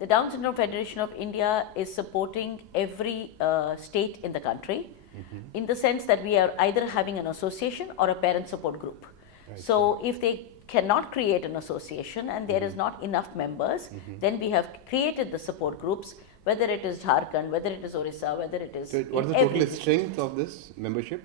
The Down Syndrome Federation of India is supporting every state in the country in the sense that we are either having an association or a parent support group. So if they cannot create an association and there is not enough members, then we have created the support groups, whether it is Jharkhand, whether it is Orissa, whether it is. So what is the total strength of this membership?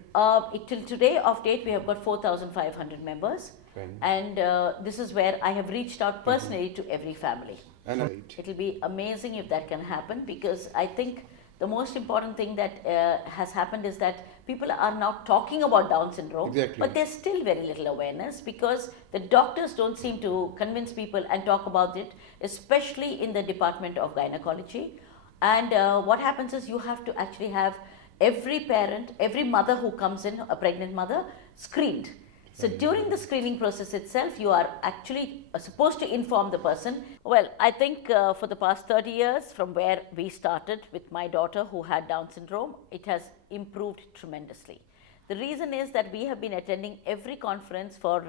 Till today of date, we have got 4,500 members. Fine. And this is where I have reached out personally to every family. And It will be amazing if that can happen, because I think the most important thing that has happened is that people are now talking about Down syndrome, Exactly. but there's still very little awareness because the doctors don't seem to convince people and talk about it, especially in the Department of Gynecology. And what happens is you have to actually have every parent, every mother who comes in, a pregnant mother, screened. So during the screening process itself, you are actually supposed to inform the person. Well, I think for the past 30 years, from where we started with my daughter who had Down syndrome, it has improved tremendously. The reason is that we have been attending every conference for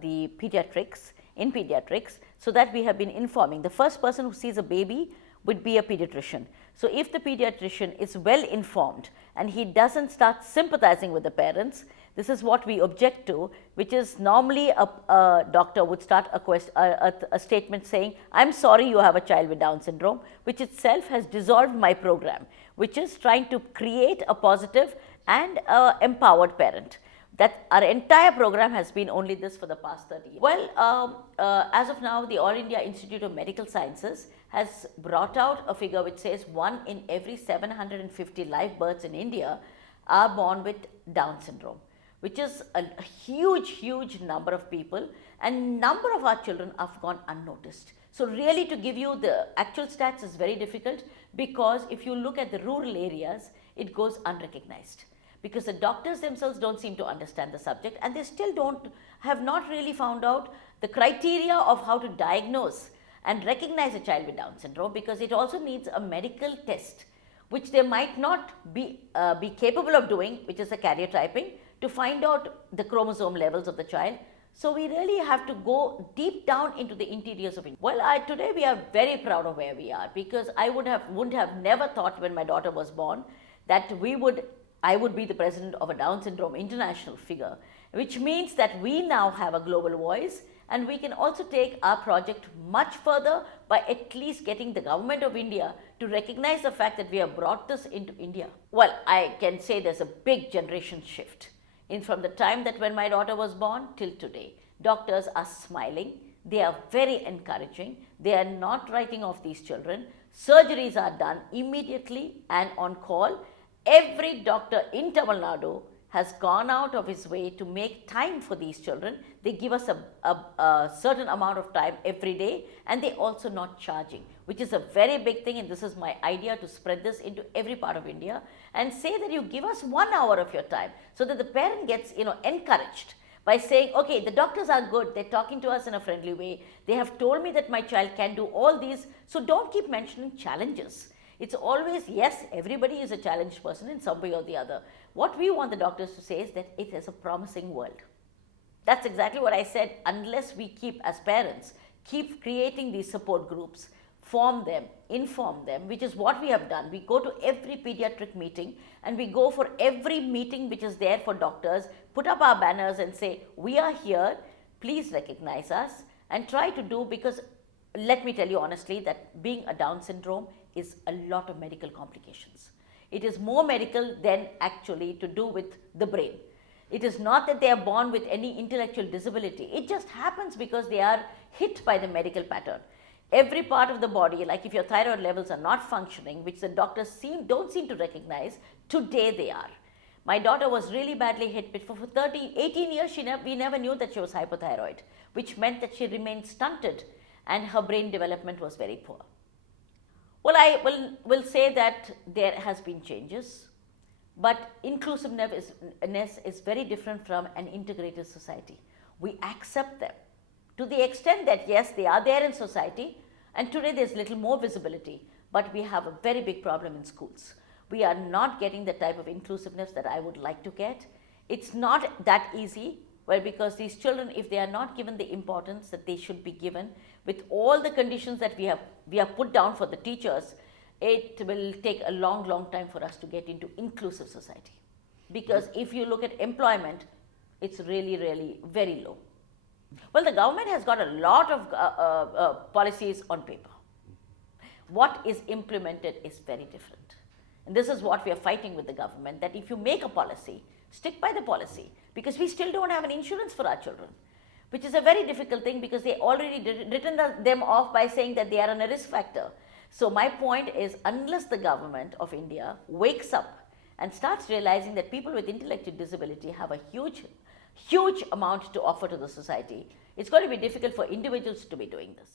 the pediatrics, in pediatrics, so that we have been informing. The first person who sees a baby would be a pediatrician. So if the pediatrician is well informed and he doesn't start sympathizing with the parents, this is what we object to, which is normally a doctor would start a statement saying, I'm sorry you have a child with Down syndrome, which itself has dissolved my program, which is trying to create a positive and empowered parent. That our entire program has been only this for the past 30 years. Well, as of now, the All India Institute of Medical Sciences has brought out a figure which says 1 in every 750 live births in India are born with Down syndrome, which is a huge number of people, and number of our children have gone unnoticed. So really, to give you the actual stats is very difficult, because if you look at the rural areas, it goes unrecognized, because the doctors themselves don't seem to understand the subject, and they still have not really found out the criteria of how to diagnose and recognize a child with Down syndrome, because it also needs a medical test, which they might not be capable of doing, which is a karyotyping, to find out the chromosome levels of the child. So we really have to go deep down into the interiors of India. Well, today we are very proud of where we are, because I wouldn't have never thought when my daughter was born that I would be the president of a Down syndrome international figure, which means that we now have a global voice, and we can also take our project much further by at least getting the government of India to recognize the fact that we have brought this into India. Well, I can say there's a big generation shift from the time that when my daughter was born till today. Doctors are smiling, they are very encouraging, they are not writing off these children. Surgeries are done immediately and on call. Every doctor in Tamil Nadu has gone out of his way to make time for these children. They give us a certain amount of time every day, and they also not charging, which is a very big thing, and this is my idea to spread this into every part of India and say that you give us 1 hour of your time, so that the parent gets encouraged by saying, okay, the doctors are good, they're talking to us in a friendly way, they have told me that my child can do all these, so don't keep mentioning challenges. It's always, yes, everybody is a challenged person in some way or the other. What we want the doctors to say is that it is a promising world. That's exactly what I said. Unless we keep, as parents, keep creating these support groups, form them, inform them, which is what we have done. We go to every pediatric meeting, and we go for every meeting which is there for doctors, put up our banners and say, we are here, please recognize us, and try to do, because let me tell you honestly that being a Down syndrome is a lot of medical complications. It is more medical than actually to do with the brain. It is not that they are born with any intellectual disability. It just happens because they are hit by the medical pattern. Every part of the body, like if your thyroid levels are not functioning, which the doctors don't seem to recognize, today they are. My daughter was really badly hit, but for 18 years, we never knew that she was hypothyroid, which meant that she remained stunted and her brain development was very poor. Well, I will say that there has been changes, but inclusiveness is very different from an integrated society. We accept them to the extent that yes, they are there in society, and today there's little more visibility, but we have a very big problem in schools. We are not getting the type of inclusiveness that I would like to get. It's not that easy Well, because these children, if they are not given the importance that they should be given, with all the conditions that we have put down for the teachers, it will take a long, long time for us to get into inclusive society. Because if you look at employment, it's really, really very low. Well, the government has got a lot of policies on paper. What is implemented is very different. And this is what we are fighting with the government, that if you make a policy, stick by the policy, because we still don't have an insurance for our children, which is a very difficult thing because they already written them off by saying that they are in a risk factor. So my point is, unless the government of India wakes up and starts realizing that people with intellectual disability have a huge amount to offer to the society, it's going to be difficult for individuals to be doing this.